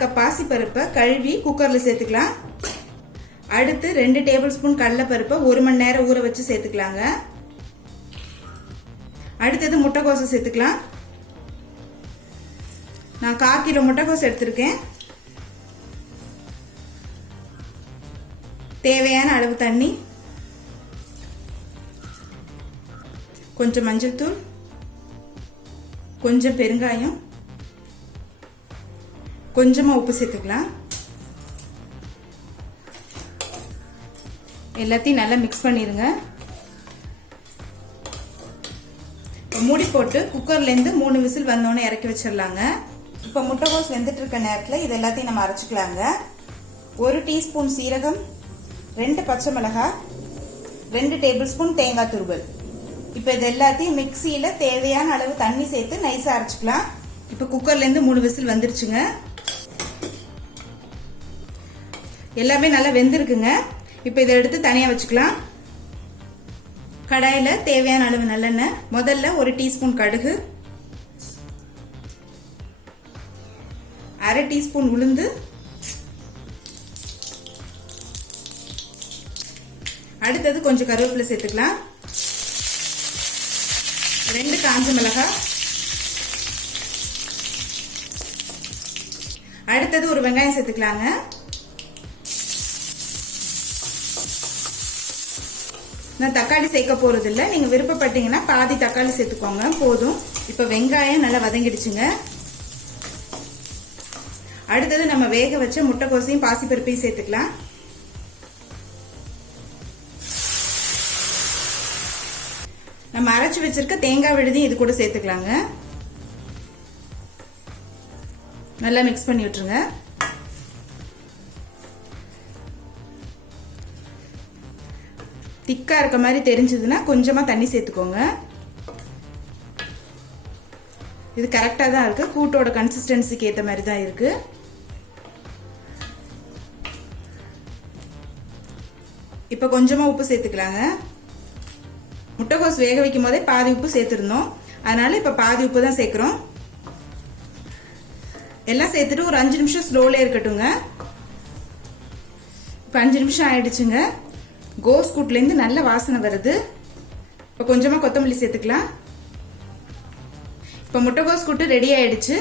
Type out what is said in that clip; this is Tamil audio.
கப் பாசி பருப்பை கழுவி குக்கரில் சேர்த்துக்கலாம். அடுத்து 2 டேபிள் ஸ்பூன் கடலை பருப்பை 1 மணி நேரம் ஊற வச்சு சேர்த்துக்கலாங்க. அடுத்தது முட்டைக்கோசை சேர்த்துக்கலாம். நான் 1/4 கிலோ முட்டைக்கோஸ் எடுத்திருக்கேன். தேவையான அளவு தண்ணி, கொஞ்சம் மஞ்சள் தூள், கொஞ்சம் பெருங்காயம், கொஞ்சமா உப்பு சேர்த்துக்கலாம். எல்லாத்தையும் நல்லா மிக்ஸ் பண்ணிருங்க. மூடி போட்டு குக்கர்ல இருந்து 3 விசில் வந்தோடனே இறக்கி வச்சிடலாங்க. இப்போ முட்டைகோஸ் வெந்துட்டு இருக்க நேரத்தில் இது எல்லாத்தையும் நம்ம அரைச்சிக்கலாங்க. 1 டீஸ்பூன் சீரகம், 2 பச்சை மிளகாய், 2 டேபிள் ஸ்பூன் தேங்காய் துருவல். இப்போ இது எல்லாத்தையும் மிக்சியில தேவையான அளவு தண்ணி சேர்த்து நைஸா அரைச்சிக்கலாம். இப்போ குக்கர்ல இருந்து 3 விசில் வந்துருச்சுங்க. எல்லாமே நல்லா வெந்திருக்குங்க. இப்போ இதை எடுத்து தனியா வச்சுக்கலாம். கடாயில தேவையான அளவு நல்லெண்ணெய், முதல்ல 1 டீஸ்பூன் கடுகு, 1/2 டீஸ்பூன் உளுந்து, அடுத்தது கொஞ்சம் கருவேப்பிலை சேர்த்துக்கலாம். 2 காஞ்ச மிளகாய், அடுத்தது ஒரு வெங்காயம் சேர்த்துக்கலாங்க. நான் தக்காளி சேர்க்க போறது இல்லை, நீங்க விருப்பப்பட்டீங்கன்னா பாதி தக்காளி சேர்த்துக்கோங்க, போதும். இப்ப வெங்காயம் நல்லா வதங்கிடுச்சுங்க. அடுத்தது நம்ம வேக வச்ச முட்டைக்கோசையும் பாசிப்பருப்பையும் சேர்த்துக்கலாம். நம்ம அரைச்சு வச்சிருக்க தேங்காய் விழுதையும் இது கூட சேர்த்துக்கலாங்க. நல்லா மிக்ஸ் பண்ணி விட்டுருங்க. திக்கா இருக்க மாதிரி தெரிஞ்சதுன்னா கொஞ்சமா தண்ணி சேர்த்துக்கோங்க. இது கரெக்டா தான் இருக்கு, கூட்டோட கன்சிஸ்டன்சிக்கு ஏத்த மாதிரி தான் இருக்கு. இப்ப கொஞ்சமா உப்பு சேர்த்துக்கலாங்க. முட்டைகோஸ் வேக வைக்கும் போதே பாதி உப்பு சேர்த்துருந்தோம், அதனால இப்ப பாதி உப்பு தான் சேர்க்கிறோம். எல்லாம் சேர்த்துட்டு ஒரு 5 நிமிஷம் ஸ்லோல இருக்கட்டுங்க. இப்ப 5 நிமிஷம் ஆயிடுச்சுங்க. கோஸ் கூட்ல இருந்து நல்ல வாசனை வருது. இப்ப கொஞ்சமா கொத்தமல்லி சேர்த்துக்கலாம். இப்ப முட்டைகோஸ் கூட்டு ரெடி ஆயிடுச்சு.